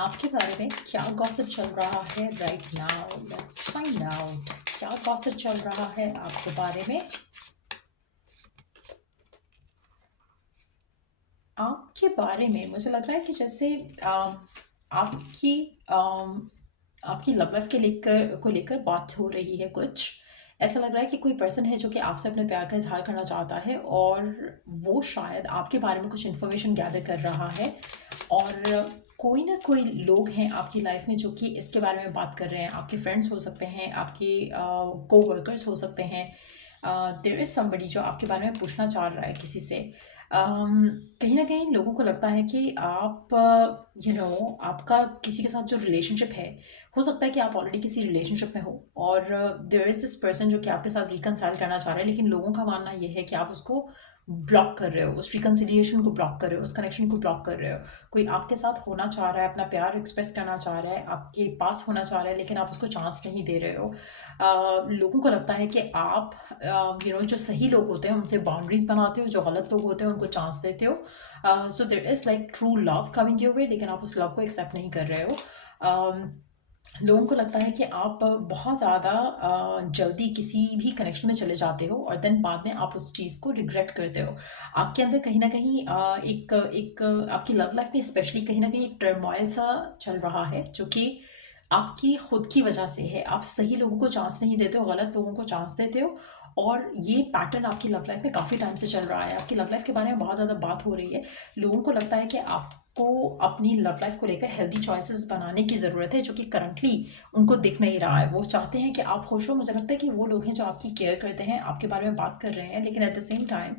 आपके बारे में क्या गॉसिप चल रहा है right now? Let's find out. क्या गॉसिप चल रहा है आपके बारे में? आपके बारे में मुझे लग रहा है कि जैसे आपकी आपकी लव लाइफ के लेकर बात हो रही है कुछ। ऐसा लग रहा है कि कोई पर्सन है जो कि आपसे अपने प्यार का इजहार करना चाहता है और वो शायद आपके बारे में कुछ इन्फॉर्मेशन गैदर कर रहा है। और कोई ना कोई लोग हैं आपकी लाइफ में जो कि इसके बारे में बात कर रहे हैं। आपके फ्रेंड्स हो सकते हैं, आपके को वर्कर्स हो सकते हैं। देयर इज़ समबडी जो आपके बारे में पूछना चाह रहा है किसी से। कहीं ना कहीं लोगों को लगता है कि आप आपका किसी के साथ जो रिलेशनशिप है, हो सकता है कि आप ऑलरेडी किसी रिलेशनशिप में हो और देयर इज दिस पर्सन जो कि आपके साथ रिकनसाइल करना चाह रहा है, लेकिन लोगों का मानना ये है कि आप उसको ब्लॉक कर रहे हो, उस रिकन्सिलिएशन को ब्लॉक कर रहे हो, उस कनेक्शन को ब्लॉक कर रहे हो। कोई आपके साथ होना चाह रहा है, अपना प्यार एक्सप्रेस करना चाह रहा है, आपके पास होना चाह रहा है, लेकिन आप उसको चांस नहीं दे रहे हो। लोगों को लगता है कि आप जो सही लोग होते हैं उनसे बाउंड्रीज बनाते हो, जो गलत लोग होते हैं उनको चांस देते हो। So there is like true love coming your way, लेकिन आप उस लव को एक्सेप्ट नहीं कर रहे हो। लोगों को लगता है कि आप बहुत ज़्यादा जल्दी किसी भी कनेक्शन में चले जाते हो और देन बाद में आप उस चीज़ को रिग्रेट करते हो। आपके अंदर कहीं ना कहीं एक एक आपकी लव लाइफ में स्पेशली कहीं ना कहीं एक टर्मोइल सा चल रहा है जो कि आपकी खुद की वजह से है। आप सही लोगों को चांस नहीं देते हो, गलत लोगों को चांस देते हो। और ये पैटर्न आपकी लव लाइफ में काफ़ी टाइम से चल रहा है। आपकी लव लाइफ के बारे में बहुत ज़्यादा बात हो रही है। लोगों को लगता है कि आपको अपनी लव लाइफ को लेकर हेल्दी चॉइसेस बनाने की ज़रूरत है, जो कि करंटली उनको दिख नहीं रहा है। वो चाहते हैं कि आप खुश हो। मुझे लगता है कि वो लोग हैं जो आपकी केयर करते हैं, आपके बारे में बात कर रहे हैं, लेकिन एट द सेम टाइम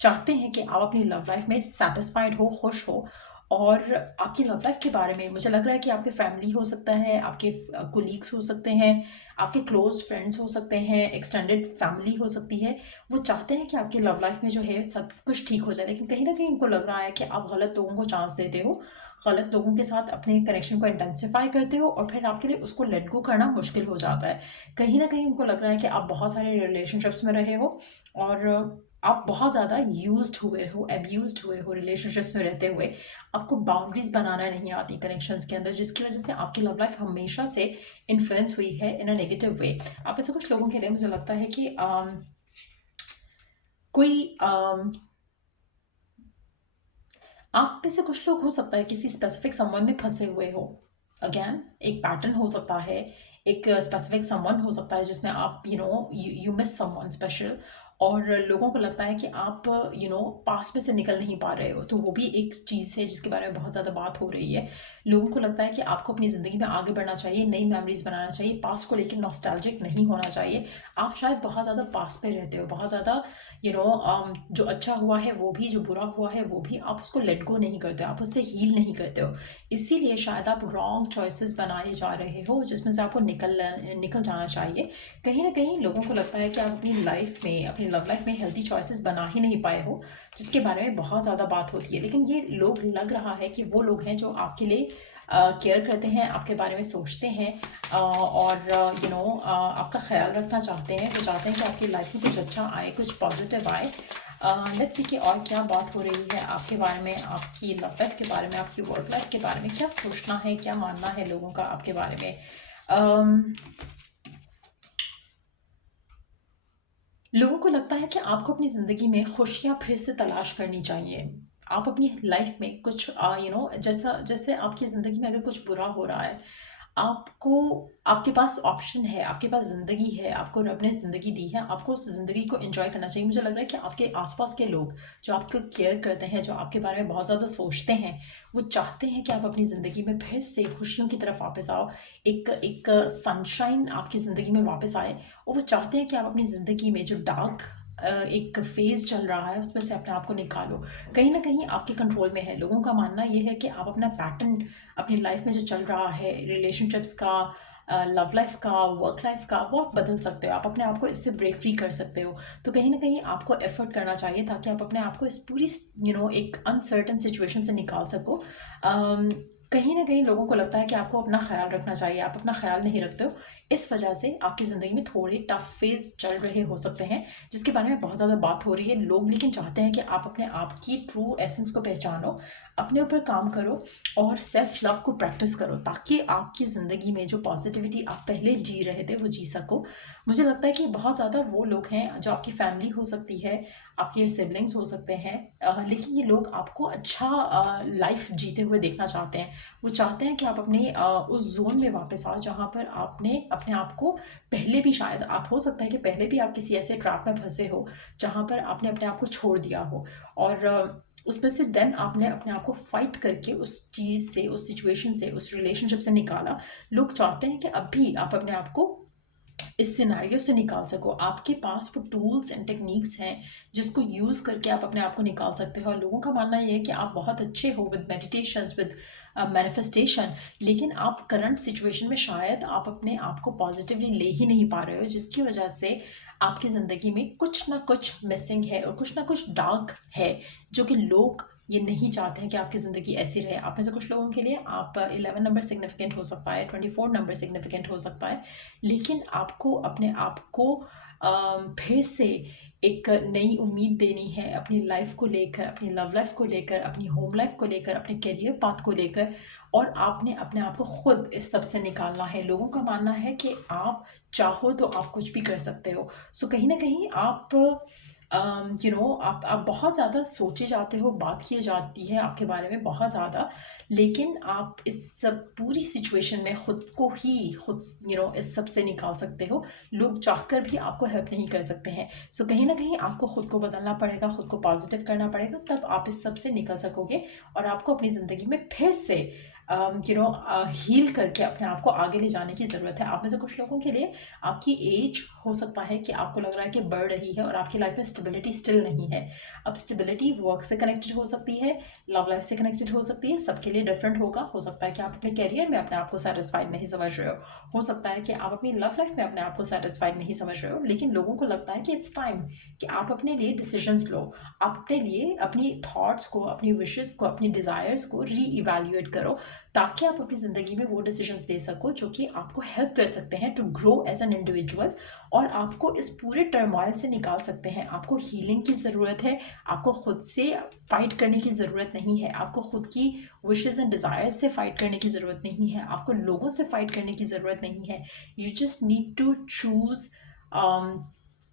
चाहते हैं कि आप अपनी लव लाइफ में सेटिस्फाइड हो, खुश हो। और आपकी लव लाइफ के बारे में मुझे लग रहा है कि आपके फैमिली हो सकता है, आपके कोलीग्स हो सकते हैं, आपके क्लोज फ्रेंड्स हो सकते हैं, एक्सटेंडेड फैमिली हो सकती है। वो चाहते हैं कि आपकी लव लाइफ में जो है सब कुछ ठीक हो जाए, लेकिन कहीं ना कहीं उनको लग रहा है कि आप गलत लोगों को चांस देते हो, गलत लोगों के साथ अपने कनेक्शन को इंटेंसिफाई करते हो और फिर आपके लिए उसको लेट गो करना मुश्किल हो जाता है। कहीं ना कहीं उनको लग रहा है कि आप बहुत सारे रिलेशनशिप्स में रहे हो और आप बहुत ज़्यादा यूज्ड हुए हो, एब्यूज्ड हुए हो रिलेशनशिप्स में रहते हुए। आपको बाउंड्रीज बनाना नहीं आती कनेक्शंस के अंदर, जिसकी वजह से आपकी लव लाइफ हमेशा से इन्फ्लुएंस हुई है इन अ नेगेटिव वे। आप ऐसे कुछ लोगों के लिए मुझे लगता है कि कोई आप में से कुछ लोग हो सकता है किसी स्पेसिफिक समवन में फंसे हुए हो। अगेन एक पैटर्न हो सकता है, एक स्पेसिफिक समवन हो सकता है जिसमें आप यू मिस समवन स्पेशल। और लोगों को लगता है कि आप पास में से निकल नहीं पा रहे हो, तो वो भी एक चीज़ है जिसके बारे में बहुत ज़्यादा बात हो रही है। लोगों को लगता है कि आपको अपनी ज़िंदगी में आगे बढ़ना चाहिए, नई मेमोरीज बनाना चाहिए, पास को लेकर नॉस्टैल्जिक नहीं होना चाहिए। आप शायद बहुत ज़्यादा पास पे रहते हो, बहुत ज़्यादा जो अच्छा हुआ है वो भी, जो बुरा हुआ है वो भी, आप उसको लेट गो नहीं करते हो, आप उससे हील नहीं करते हो। इसीलिए शायद आप रॉन्ग चॉइसेस बनाए जा रहे हो जिसमें से आपको निकल जाना चाहिए। कहीं ना कहीं लोगों को लगता है कि आप अपनी लाइफ में, अपनी लव लाइफ में हेल्दी चॉइसेस बना ही नहीं पाए हो, जिसके बारे में बहुत ज़्यादा बात होती है। लेकिन ये लोग, लग रहा है कि वो लोग हैं जो आपके लिए केयर करते हैं, आपके बारे में सोचते हैं और आपका ख्याल रखना चाहते हैं। वो चाहते हैं कि आपकी लाइफ में कुछ अच्छा आए, कुछ पॉजिटिव आए। लेट्स सी कि और क्या बात हो रही है आपके बारे में, आपकी लव लाइफ के बारे में, आपकी वर्क लाइफ के बारे में। क्या सोचना है, क्या मानना है लोगों का आपके बारे में। लोगों को लगता है कि आपको अपनी ज़िंदगी में खुशियाँ फिर से तलाश करनी चाहिए। आप अपनी लाइफ में कुछ जैसा जैसे आपकी ज़िंदगी में अगर कुछ बुरा हो रहा है, आपको, आपके पास ऑप्शन है, आपके पास ज़िंदगी है, आपको रब ने ज़िंदगी दी है, आपको उस ज़िंदगी को एंजॉय करना चाहिए। मुझे लग रहा है कि आपके आसपास के लोग जो आपको केयर करते हैं, जो आपके बारे में बहुत ज़्यादा सोचते हैं, वो चाहते हैं कि आप अपनी ज़िंदगी में फिर से खुशियों की तरफ वापस आओ, एक एक सनशाइन आपकी ज़िंदगी में वापस आए। और वो चाहते हैं कि आप अपनी ज़िंदगी में जो डार्क एक फेज़ चल रहा है उसमें से अपने आप को निकालो। कहीं ना कहीं आपके कंट्रोल में है। लोगों का मानना ये है कि आप अपना पैटर्न अपनी लाइफ में जो चल रहा है, रिलेशनशिप्स का, लव लाइफ का, वर्क लाइफ का, वो आप बदल सकते हो, आप अपने आप को इससे ब्रेक फ्री कर सकते हो। तो कहीं ना कहीं आपको एफर्ट करना चाहिए ताकि आप अपने आप को इस पूरी एक अनसर्टन सिचुएशन से निकाल सको। कहीं ना कहीं लोगों को लगता है कि आपको अपना ख्याल रखना चाहिए, आप अपना ख्याल नहीं रखते हो। इस वजह से आपकी ज़िंदगी में थोड़े टफ फेज चल रहे हो सकते हैं, जिसके बारे में बहुत ज़्यादा बात हो रही है। लोग लेकिन चाहते हैं कि आप अपने आप की ट्रू एसेंस को पहचानो, अपने ऊपर काम करो और सेल्फ लव को प्रैक्टिस करो, ताकि आपकी ज़िंदगी में जो पॉजिटिविटी आप पहले जी रहे थे वो जी सको। मुझे लगता है कि बहुत ज़्यादा वो लोग हैं जो आपकी फैमिली हो सकती है, आपके सिबलिंग्स हो सकते हैं, लेकिन ये लोग आपको अच्छा लाइफ जीते हुए देखना चाहते हैं। वो चाहते हैं कि आप अपने उस जोन में वापस आओ जहाँ पर आपने अपने आप को पहले भी, शायद आप हो सकता है कि पहले भी आप किसी ऐसे ट्रैप में फंसे हो जहाँ पर आपने अपने आप को छोड़ दिया हो, और उसमें से देन आपने अपने आप को फाइट करके उस चीज़ से, उस सिचुएशन से, उस रिलेशनशिप से निकाला। लोग चाहते हैं कि अब भी आप अपने आप को इस सिनेरियो से निकाल सको। आपके पास वो टूल्स एंड टेक्निक्स हैं जिसको यूज़ करके आप अपने आप को निकाल सकते हो। और लोगों का मानना ये है कि आप बहुत अच्छे हो विद मेडिटेशंस, विद मैनिफेस्टेशन, लेकिन आप करंट सिचुएशन में शायद आप अपने आप को पॉजिटिवली ले ही नहीं पा रहे हो, जिसकी वजह से आपकी ज़िंदगी में कुछ ना कुछ मिसिंग है और कुछ ना कुछ डार्क है, जो कि लोग ये नहीं चाहते हैं कि आपकी ज़िंदगी ऐसी रहे। आप में से कुछ लोगों के लिए आप 11 नंबर सिग्निफिकेंट हो सकता है, 24 नंबर सिग्निफिकेंट हो सकता है, लेकिन आपको अपने आप को फिर से एक नई उम्मीद देनी है अपनी लाइफ को लेकर, अपनी लव लाइफ को लेकर, अपनी होम लाइफ को लेकर, अपने करियर पाथ को लेकर, और आपने अपने आप को खुद इस सब से निकालना है। लोगों का मानना है कि आप चाहो तो आप कुछ भी कर सकते हो। सो कहीं ना कहीं आप आप बहुत ज़्यादा सोचे जाते हो, बात की जाती है आपके बारे में बहुत ज़्यादा, लेकिन आप इस सब पूरी सिचुएशन में खुद इस सब से निकाल सकते हो। लोग चाहकर भी आपको हेल्प नहीं कर सकते हैं। सो कहीं ना कहीं आपको खुद को बदलना पड़ेगा, खुद को पॉजिटिव करना पड़ेगा, तब आप इस सब से निकल सकोगे और आपको अपनी ज़िंदगी में फिर से हील करके अपने आप को आगे ले जाने की ज़रूरत है। आप में से कुछ लोगों के लिए आपकी एज हो सकता है कि आपको लग रहा है कि बढ़ रही है और आपकी लाइफ में स्टेबिलिटी स्टिल नहीं है। अब स्टेबिलिटी वर्क से कनेक्टेड हो सकती है, लव लाइफ से कनेक्टेड हो सकती है, सबके लिए डिफरेंट होगा। हो सकता है कि आप अपने करियर में अपने आप को सेटिस्फाइड नहीं समझ रहे हो सकता है कि आप अपनी लव लाइफ में अपने आप को सेटिस्फाइड नहीं समझ रहे हो, लेकिन लोगों को लगता है कि इट्स टाइम कि आप अपने लिए डिसीजंस लो। आप अपने लिए अपनी थॉट्स को, अपनी विशेस को, अपनी डिज़ायर्स को री इवेल्युएट करो, ताकि आप अपनी ज़िंदगी में वो डिसीजंस ले सको जो कि आपको हेल्प कर सकते हैं to grow as an individual, और आपको इस पूरे टर्मोइल से निकाल सकते हैं। आपको हीलिंग की ज़रूरत है, आपको खुद से फाइट करने की ज़रूरत नहीं है, आपको खुद की विशेस एंड डिज़ायर्स से फाइट करने की ज़रूरत नहीं है, आपको लोगों से फाइट करने की ज़रूरत नहीं है। You just need to choose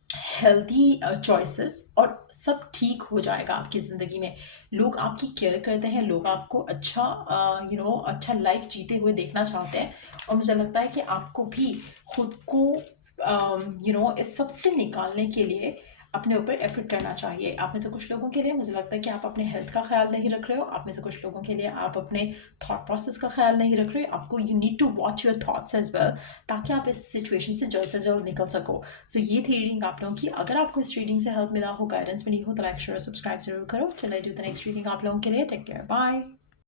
healthy choices और सब ठीक हो जाएगा आपकी ज़िंदगी में। लोग आपकी केयर करते हैं, लोग आपको अच्छा अच्छा लाइफ जीते हुए देखना चाहते हैं, और मुझे लगता है कि आपको भी खुद को इस सब से निकालने के लिए अपने ऊपर एफर्ट करना चाहिए। आप में से कुछ लोगों के लिए मुझे लगता है कि आप अपने हेल्थ का ख्याल नहीं रख रहे हो। आप में से कुछ लोगों के लिए आप अपने थॉट प्रोसेस का ख्याल नहीं रख रहे हो। आपको you need to watch your thoughts as well, ताकि आप इस सिचुएशन से जल्द निकल सको। सो ये थी रीडिंग आप लोगों की। अगर आपको इस रीडिंग से हेल्प मिला हो, गाइडेंस मिली हो, तो लाइक शेयर सब्सक्राइब जरूर करो। चलिए डू द नेक्स्ट रीडिंग आप लोगों के लिए। Take care, bye.